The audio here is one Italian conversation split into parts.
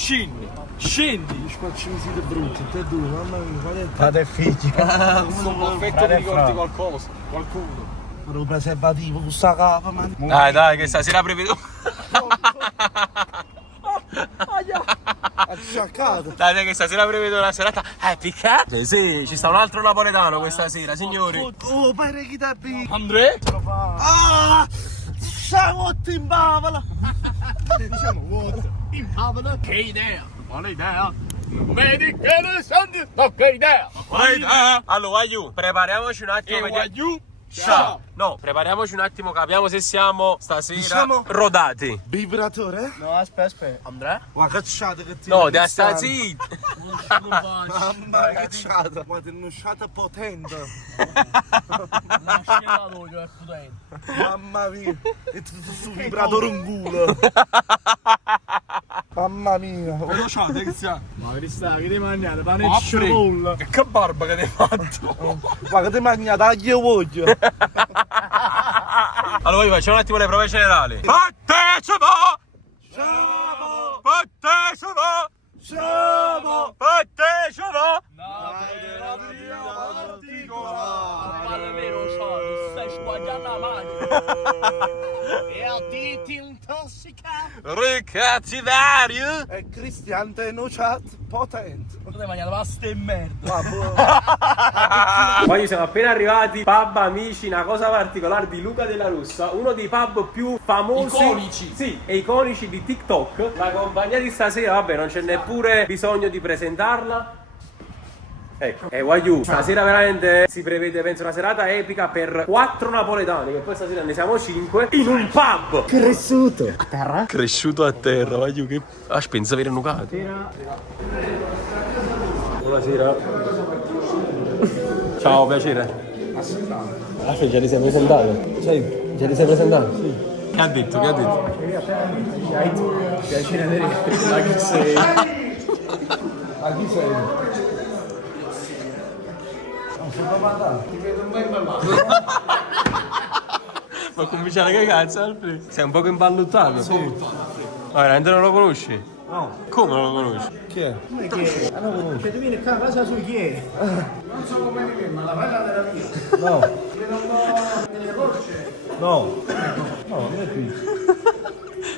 Scendi, scendi. Gli spaccini siete brutti, te due, mamma mia, qual è il Fate figli. Questo perfetto mi ricordi qualcosa, qualcuno. un preservativo con sta capa, man? Dai, che stasera prevedo. Ha sciaccato. Dai, che stasera prevedo una serata piccante. Sì, ci sta un altro napoletano questa sera, signori. Oh, pare chi te bi. Andrea? Ah! Siamo in bavola. Diciamo what? In Pavolo. Che idea? Quale idea? Vedi che ne senti? Che idea? Quale idea? Allora, Wagyu, prepariamoci un attimo. Wagyu? Ciao. No, prepariamoci un attimo, capiamo se siamo stasera Diciamo- rodati. Vibratore? No, aspetta. Andrea? Ma cacciate che ti. No, devi stare zitto. Mamma cacciata. Ma ti un'usciata potente. Mamma mia. E tu su vibratore in culo. Mamma mia. Velociate che sia. Ma che sta, che ti mangiate? Pane Ma e cipolla. che barba che ti hai fatto. Ma che ti mangia taglio voglio. Allora, io facciamo un attimo le prove generali. Partecipa! Siamo! Partecipa! Siamo! Partecipa! Stai sbagliando la mano. E a ti intossica. Ricattivario! E Cristian Tenociat potente. Potrei mangiare pasta e merda. Ma boh. Poi siamo appena arrivati, pub amici, una cosa particolare di Luca della Russa, uno dei pub più famosi, Iconici. sì, e iconici di TikTok. La compagnia di stasera, vabbè, non c'è neppure bisogno di presentarla. Ecco, e Wagyu, stasera veramente si prevede, penso, una serata epica per 4 napoletani, che poi stasera ne siamo 5, in un pub! Cresciuto. A terra? Cresciuto a terra, Wagyu, che... Ah, pensa avere nucato. Buonasera. Ciao, piacere. Ah, già ti sei presentato? Sì. Già ti sei presentato? Sì. Che ha detto? Che ha detto? Piacere vedere. Ma che sei? A chi sei? Ti vedo un bel ballato. Ma cominciare che cazzo, Alfred? Sei un poco imballottato? Sì. Ma veramente non lo conosci? No. Come non lo conosci? Chi è? Come chi è? Non lo conosco. Che tu vieni qua a casa su chi è? Non so come mi viene, ma la palla della mia. No. Vedo un po' delle gocce. No. No, non è qui.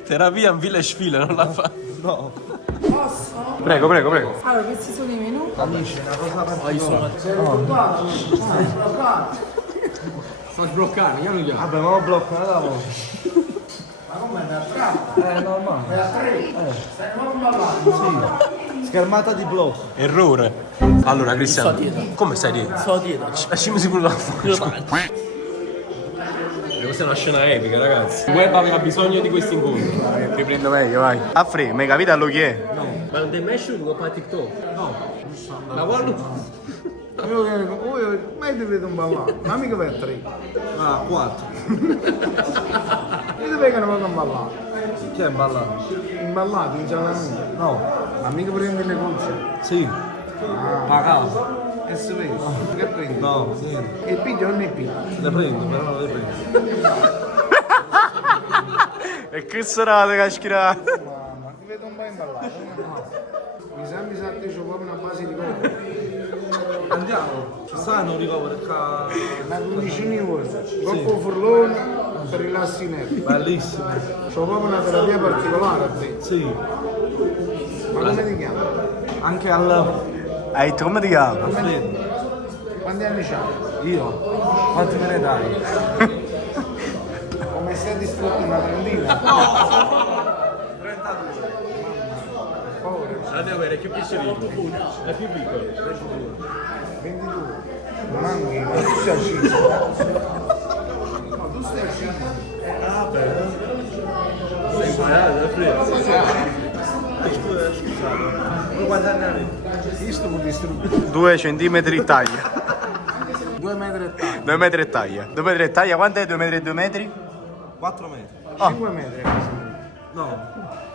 Terapia in village fila, non la fa. No. Posso? Prego. Allora, questi sono i menù. Amici, una cosa particolare. Sei bloccato. Sei bloccato. Sto sbloccando, chiamo chiamo. Vabbè, ma lo blocco, non la voce. Ma come da trappa? È normale. Da tre? Stai non ballando? Sì. Schermata di blocco. Errore. Allora, Cristiano. Sto dietro. Come stai dietro? Sto dietro. Lasciami sicuro la faccia. Questa è una scena epica, ragazzi. Il web aveva bisogno di questi incontri. Riprendo meglio, vai. Affri, mi capite allo chi è? Ma non ti è mai uscito con TikTok? No. Ma quando? Io mai ti vedo un ballare, ma mica per tre. Ah, 4. Io ti vedo una ballare. Chi è ballato? Un ballato, in giallamento. No. Ma mica prendi le gocce. Sì. Ma casa. E si vede. Che prendi? No, niente. E piglia o non ne piglia? Le prendo, però non le prendo. E che serata cascherata? Ma ti vedo un po' imballato. Mi sa che c'ho proprio una base di copo. Andiamo. Ci stanno un ricovero qua. Ma 15.000 vuoi? Coppo furlone per rilassi nervi. Bellissimo. C'ho proprio una terapia particolare a te. Sì. Ma come ti chiami? Anche al. Ehi, come ti chiami? Alfredo. Quanti anni c'hai? Io. Quanti me ne dai? Come sei distrutto una trentina? 32. Povero. Andiamo a vedere, che piacerino. È più piccolo. 22. Manchi, ma tu sei sciso. No, tu stai sciso. Vabbè. Sei imparato, Alfredo? Scusate. Voi quanti anni avete? Io sto distrutto. 2 centimetri di taglia. 2 metri e taglia. 2 metri e taglia. 2 metri e taglia, quanto è 2 metri e 2 metri? 4 metri. 5 metri. No.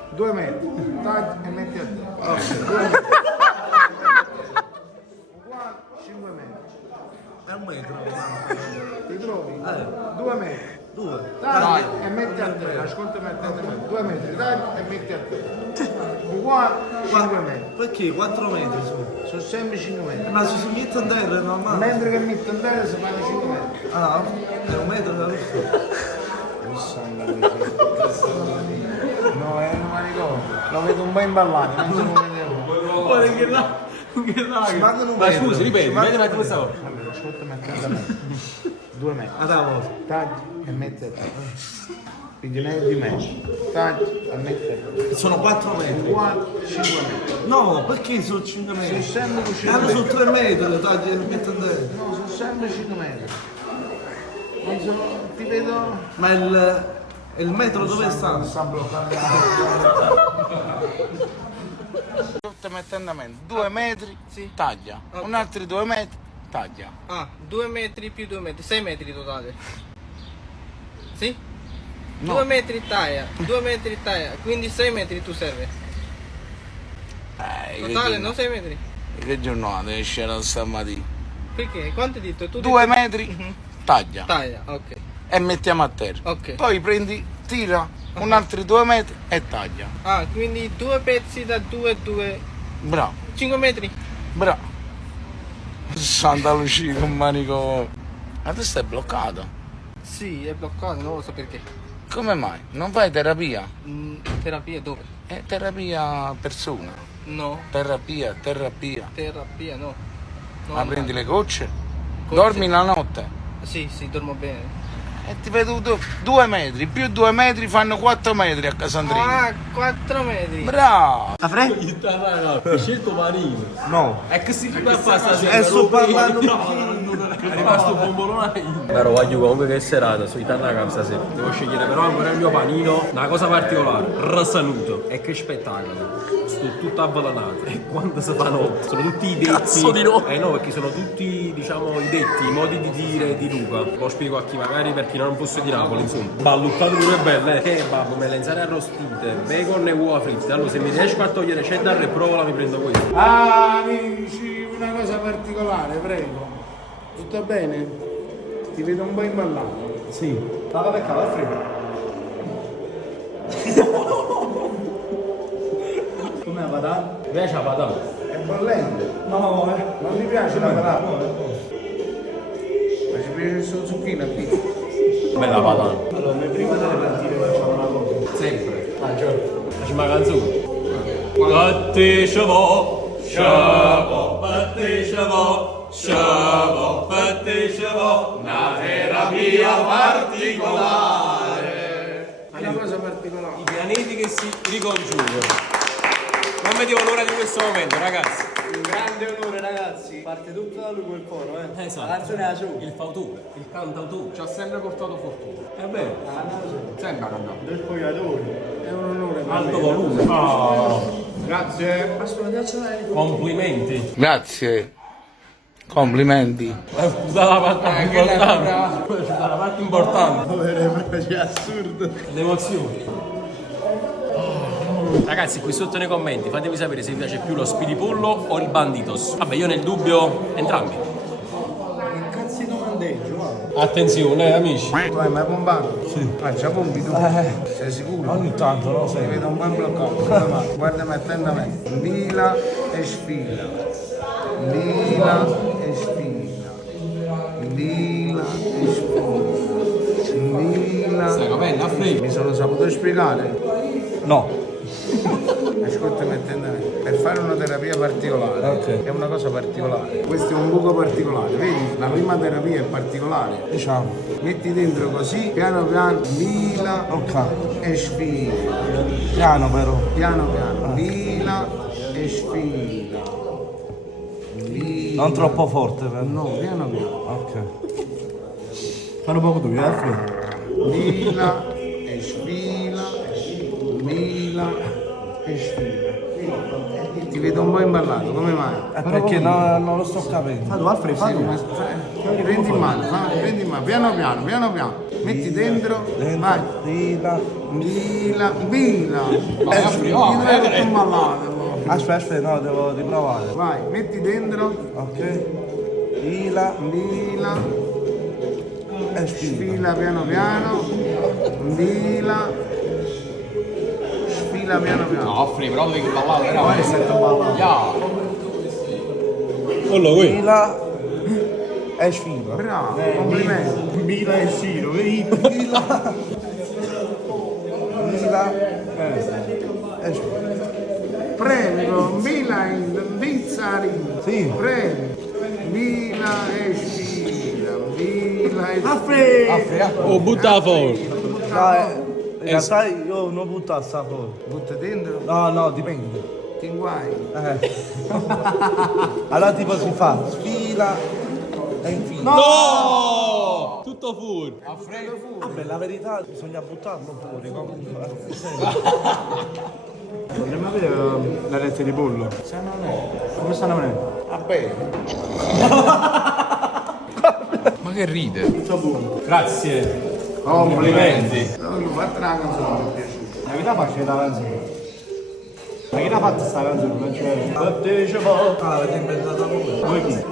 2 metri. Tagli e metti a te. 2 metri. Uguale, 5 metri. È un metro. Ti trovi? 2 metri. 2. Tagli e metti a te. Ascolta, metti a te. 2 metri. Tagli e metti a te. qua 5 metri. Perché 4 metri su? Sono sempre 5 metri. Ma se si mette in terra è normale. Mentre che metto in terra si fanno 5 metri. Ah, è un metro da questo. No, non mi ricordo. Lo vedo un po' imballato, non so come devo. Guarda che là. Ci mancano un Ma metro. scusi, ripeti, Ci metti mancano- questa volta. Allora, ascoltami attentamente. 2 metri. Ah, da volta. Tagli e metti a terra. Quindi di metri. Tagli e metti a terra. Sono 4 metri. Uguale 5 metri. No, perché sono 5 metri? Sono sempre 5 Hanno metri. su 3 metri, tagli e metti in terra. No, sono sempre 5 metri. Non so, ti vedo. Ma il metro dove sta? Sta bloccando. Ascoltami attentamente. 2 metri, taglia. Un altro 2 metri, taglia. Ah, 2 metri più 2 metri, 6 metri totale. Sì? No. 2 metri taglia, 2 metri taglia, quindi 6 metri tu serve. Totale, non 6 metri. Che giornata esce la stamattina? Perché? Quanto hai detto? Tu 2 hai detto- metri, Mhm. taglia. Taglia, ok. E mettiamo a terra. Ok. Poi prendi, tira un altro 2 metri e taglia. Ah, quindi 2 pezzi da 2 e 2, Bravo, 5 metri. bravo. Santa Lucia con manico. Ma tu stai bloccato? Sì, è bloccato, non lo so perché. Come mai? Non fai terapia? Terapia dove? È terapia persona. No, Terapia. terapia no. No, Ma prendi le gocce? Gocce. Dormi la notte? Sì, dormo bene. E ti vedo 2 metri, più 2 metri fanno 4 metri a Casandrino. Ah, 4 metri. Bravo! Hai scelto Marino. No. E che si fa stasera? E sto parlando È rimasto un bombolone. Caro voglio comunque che serata su Itanagam stasera. Devo scegliere però ancora il mio panino. Una cosa particolare, rasanuto. E che spettacolo. Sto tutto avvelenato. E quando si fa notte. Sono tutti i detti. Cazzo di notte. Eh no, perché sono tutti, diciamo, i detti, i modi di dire di Luca. Lo spiego a chi magari per chi non fosse di Napoli, insomma. Balluttato pure belle. Kebab, melanzane arrostite, bacon e uova fritte. Allora se mi riesco a togliere cheddar e provola mi prendo questo. Ah, amici, una cosa particolare, prego. Tutto bene? Ti vedo un po' imballato. Sì. Ma vabbè, cavolo, è freddo. Com'è la patata? Mi piace la patata. È bollente. No, Non ti piace la patata? Ma ci piace solo zucchina qui. Bella patata. Allora, noi prima delle partite facciamo una cosa. Sempre. Facciamo una canzone. Fatti sciavò, sciavò, fatti sciavò, sciavò, fatti sciavò, una terapia particolare. Una cosa particolare. I pianeti che si ricongiungono. Non vedevo l'ora di questo momento, ragazzi. Un grande onore, ragazzi. Parte tutto da lui quel coro, Esatto. La canzone è la sua. Il fautore, il cantautore. Ci ha sempre portato fortuna. È vero. Sempre cantato. Due spogliatori. È un onore. per Alto me. volume. Grazie. Complimenti. Grazie. Complimenti. Scusa la parte importante. Scusa la parte importante. È assurdo. Le emozioni. Ragazzi, qui sotto nei commenti fatemi sapere se vi piace più lo spiripollo o il banditos. Vabbè, io nel dubbio entrambi. Cazzo di domandeggio, guarda. Attenzione, amici. Tu hai mai pompato? Sì. Ah, già pompi tu? Sei sicuro? Ogni tanto, no? Ti vedo un po' bloccato. Come mai? Guardami attentamente. Lila e sfila. Lila e sfila. Lila e sfila. Lila. Stai capendo? A freddo. Mi sono saputo spiegare? No. Ascoltami attentamente. Per fare una terapia particolare Ok. è una cosa particolare. Questo è un buco particolare, vedi? La prima terapia è particolare. Diciamo. Metti dentro così, piano piano, lila Ok. e sfila. Piano però. Piano piano, lila e sfila. Lila. Non troppo forte però. No, piano piano. Ok. Fanno poco tu, freddo. Lila e sfila. Lila e sfila. Ti vedo un po' imballato, come mai? Perché non lo sto capendo. Fallo, Alfred, Sei rimasto- Prendi in mano, prendi in mano, piano piano, piano piano. Metti dentro, vai. Lila. Lila, vila. Ti vedo malato. Aspetta, no, devo riprovare. Vai, metti dentro, Ok. Lila lila, e spina. sfila piano piano, lila, sfila sfila piano piano. No, Fre, però devi ballare, no? Poi sento ballare. Quello qui. Fila e sfila. Bravo, complimenti. Fila e sfila. Fila. Fila e sfila. Prego, Milan, Vizzari. Sì. Prego. Mila e sfila. Mila e Affre. Oh, butta fuori. No, in realtà io non butto sta fuori. Butta dentro, No, dipende. ti guai. Allora tipo si fa sfila e infine. No! Tutto fuori. Vabbè, la verità bisogna buttarlo fuori comunque. Potremmo avere la rete di pollo. Come sta la moneta? Vabbè. Ma che ride? Grazie. Complimenti. Non lo fatto una canzone, mi è piaciuta. La verità faccio la canzone. Ma chi l'ha fatta sta canzone? Non c'è. Partecipa. Ah, l'avete inventata voi? Voi chi?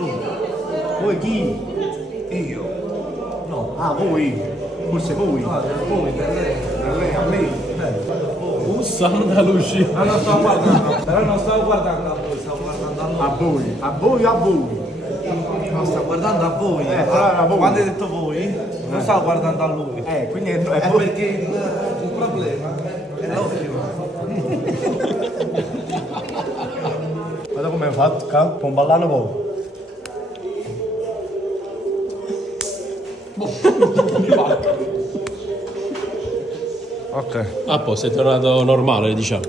Voi chi? Io. No. Ah, voi? Forse voi? No, voi, per lei. Per lei, a me. Santa Lucia. Ma non stavo guardando. Però non stavo guardando a voi, stavo guardando a noi. A voi. A voi o a voi? No, stavo guardando a voi. però era voi. Quando hai detto voi, non stavo guardando a lui. Quindi è È voi. perché il problema è l'occhio. Guarda come hai fatto, può ballare un po'. Ok. A posto, è tornato normale, diciamo.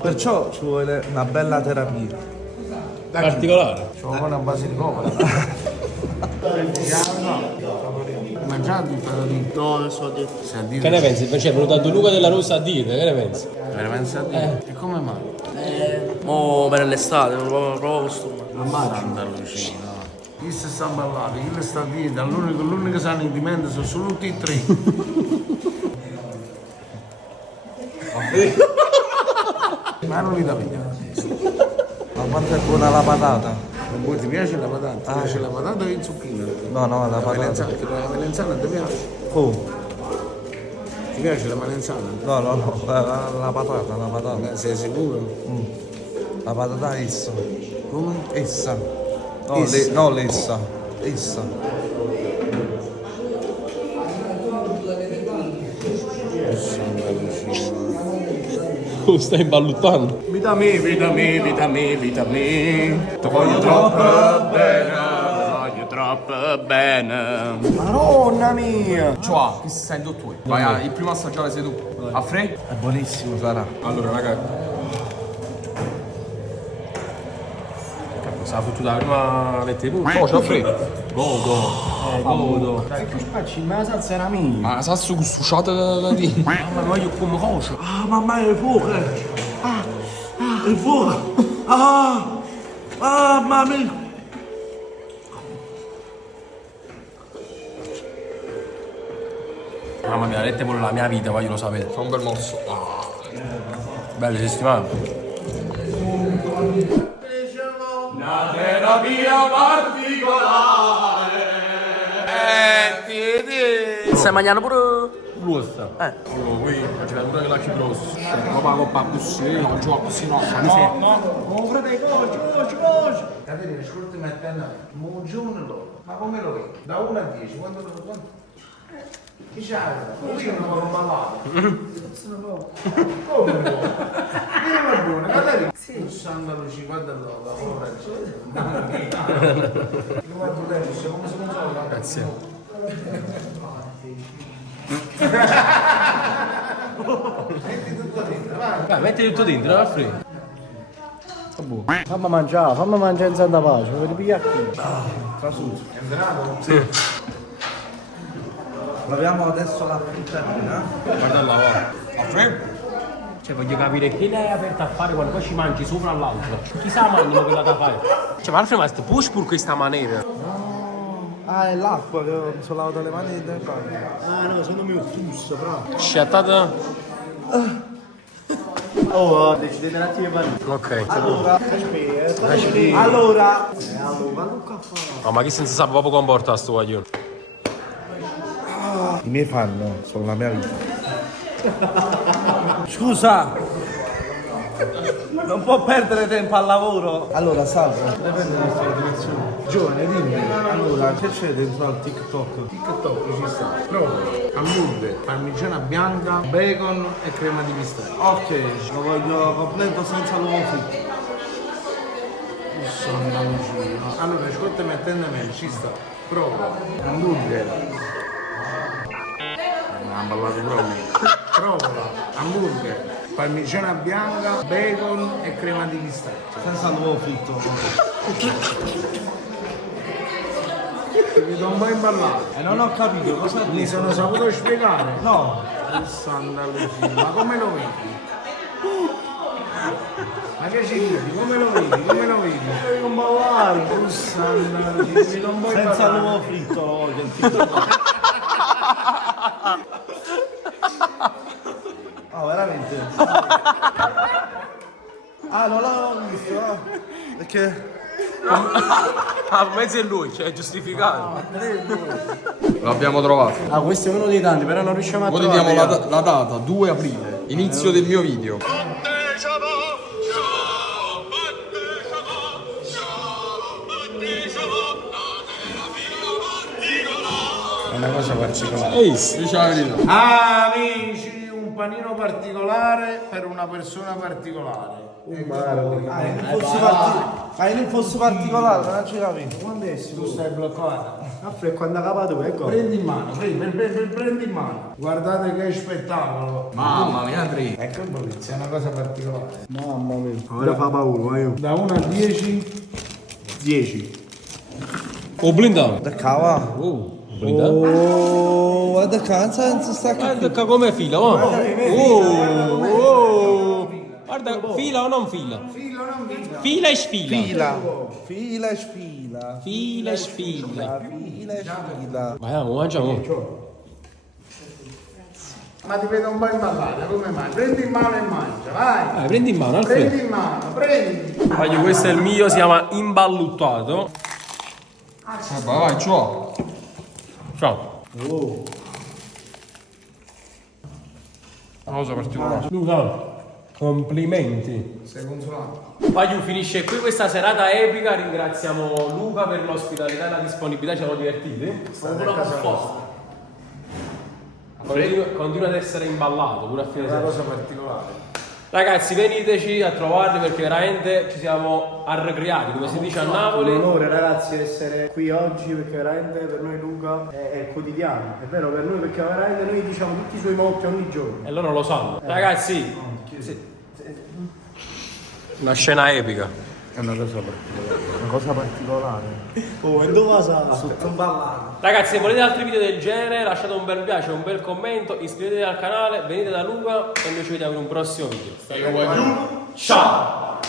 Perciò ci vuole una bella terapia. Particolare. C'ho una base di comoda. Mangiato il patatino. No, adesso ho detto. Si addita. Che ne pensi? Cioè, è venuto a Luca della Rosa a dire, che ne pensi? Veramente si addita. E come mai? Mo' per l'estate, proprio costume. Santa Lucina. Chi si sta ballando? Chi le sta a dire? L'unico che sanno in mente sono solo tutti e tre. Ma non li da pigliare. Ma quanto è buona la patata? Non vuoi, ti piace la patata? Ti piace la patata o il zucchino? No, la patata. La melenzana ti piace? Oh. Ti piace la melenzana? No, la patata. Sei sicuro? La patata essa. Come? Essa. No, Essa. no, l'essa. Essa. Santa Lucina. Tu stai imballuttando. Vita me. Ti voglio troppo bene. Voglio troppo bene. Madonna mia. Ciao, chi sei tu? Vai, il primo assaggiare sei tu. A Fre? È buonissimo sarà. Allora, ragazzi. Stava fottuta la prima lettere di punto. Oh, c'è a Fre. Godo. Che facci? Ma la salsa era mia. Ma la salsa gusciata da lì. Mamma mia, io come cosa? Ah, mamma, il fuoco! Il fuoco! Mamma mia! Mamma mia, lette pure la mia vita, voglio lo sapere. Fa un bel morso. Belle settimane. Una terapia particolare. Stai mangiando pure. Busta. Allora, qui c'è la pure che la grosso. Ma pago pa così, non gioco così, no. No, frate, coci. Capite, ascolti mettendo un giorno loro. Ma come lo vedi? Da 1 a 10, quanto? Chi c'ha? Io non ho ballato. Come no? Io va buono, Caterina. Sì. Santa Lucia, guarda la forza. Mamma mia. Io guardo Dennis, come si consola? Grazie. Metti tutto dentro, vai. Vai, metti tutto dentro, a Fre. Fammi mangiare in santa pace, vuoi pigliare qui? Trasuso. È entrato? Proviamo adesso la fruttarina. Guarda là, va. A Fre? Cioè, voglio capire che lei è aperta a fare quando poi ci mangi sopra all'altro. Chissà mangiano quella da fare. Cioè, ma Alfred, ma sti puoi pur questa maniera? Ah, è l'acqua che mi sono lavato le mani dentro il bagno. Ah no, secondo me è fusso, bravo. Sciattata? Oh, decidete un attimo per Ok. Allora, ma Luca fa. No, ma chi senza sa proprio comporta sto guaglione? I miei fan sono la mia vita. Scusa! Non può perdere tempo al lavoro! Allora, salve, dipende dalla nostra direzione. Giovane, dimmi, allora, che c'è dentro al TikTok? TikTok ci sta. Prova. Hamburger, parmigiana bianca, bacon e crema di pistacchio. Ok, lo voglio completo senza l'uovo fritto. Allora, ascoltami attentamente, ci sta. Prova. Hamburger. Non ha ballato proprio. Prova. Hamburger, parmigiana bianca, bacon e crema di pistacchio. Senza l'uovo fritto. Ti vedo un po' imballato. E non ho capito cosa Mi dici. sono saputo spiegare. No, Santa Lucia, ma come lo vedi? Ma che ci dici? Come lo vedi? Come lo vedi? non ballare. Santa Lucia, non vuoi Senza parlare? l'uovo fritto lo voglio il TikTok. Oh, veramente? Ah, non l'avevo visto, ah. Perché? Ah, mezzo è lui, cioè è giustificato. L'abbiamo trovato. Ah, questo è uno dei tanti, però non riusciamo a Ora trovare. diamo la data, 2 aprile, inizio del mio video. È una cosa particolare. Ehi, Dice la verità. Amici, un panino particolare per una persona particolare. Non fosse particolare, non ci capisco. Quando essi tu stai bloccato? Affre quando capato, ecco. Prendi in mano, prendi in mano. Guardate che spettacolo. Mamma mia, Andrea. Ecco il polizia, è una cosa particolare. Mamma mia. Ora fa paura, io. Da 1 a 10, 10. oh blindato. Da cava. Oh, blindato. Oh, guarda canza, non si sta Guarda come fila, oh. Oh. Guarda, fila o non fila? filo non vita. Fila e sfila. Fila e sfila. Fila e sfila. Fila e sfila. Vai, mangiamo. Ma ti vedo un po' imballata, come mai? Prendi in mano e mangia, vai. Vai, prendi in mano, Alfredo. Prendi in mano, prendi. Voglio, questo è il mio, si chiama imballuttato. Vai, ciao. Ciao. Una cosa particolare. Luca, complimenti. Sei consolato. Voglio, finisce qui questa serata epica. Ringraziamo Luca per l'ospitalità e la disponibilità, ci siamo divertiti. Continua ad essere imballato pure a fine È una serata. cosa particolare. Ragazzi, veniteci a trovarli perché veramente ci siamo arrecreati, come si dice a Napoli. Un onore ragazzi essere qui oggi perché veramente per noi Luca è quotidiano, è vero per noi perché veramente noi diciamo tutti i suoi motti ogni giorno. E loro lo sanno. Ragazzi, una scena epica. È una cosa particolare. Una cosa particolare. Oh, e dove sa? Sotto ballato. Ragazzi, se volete altri video del genere, lasciate un bel mi piace, un bel commento, iscrivetevi al canale, venite da Luca e noi ci vediamo in un prossimo video. Ciao!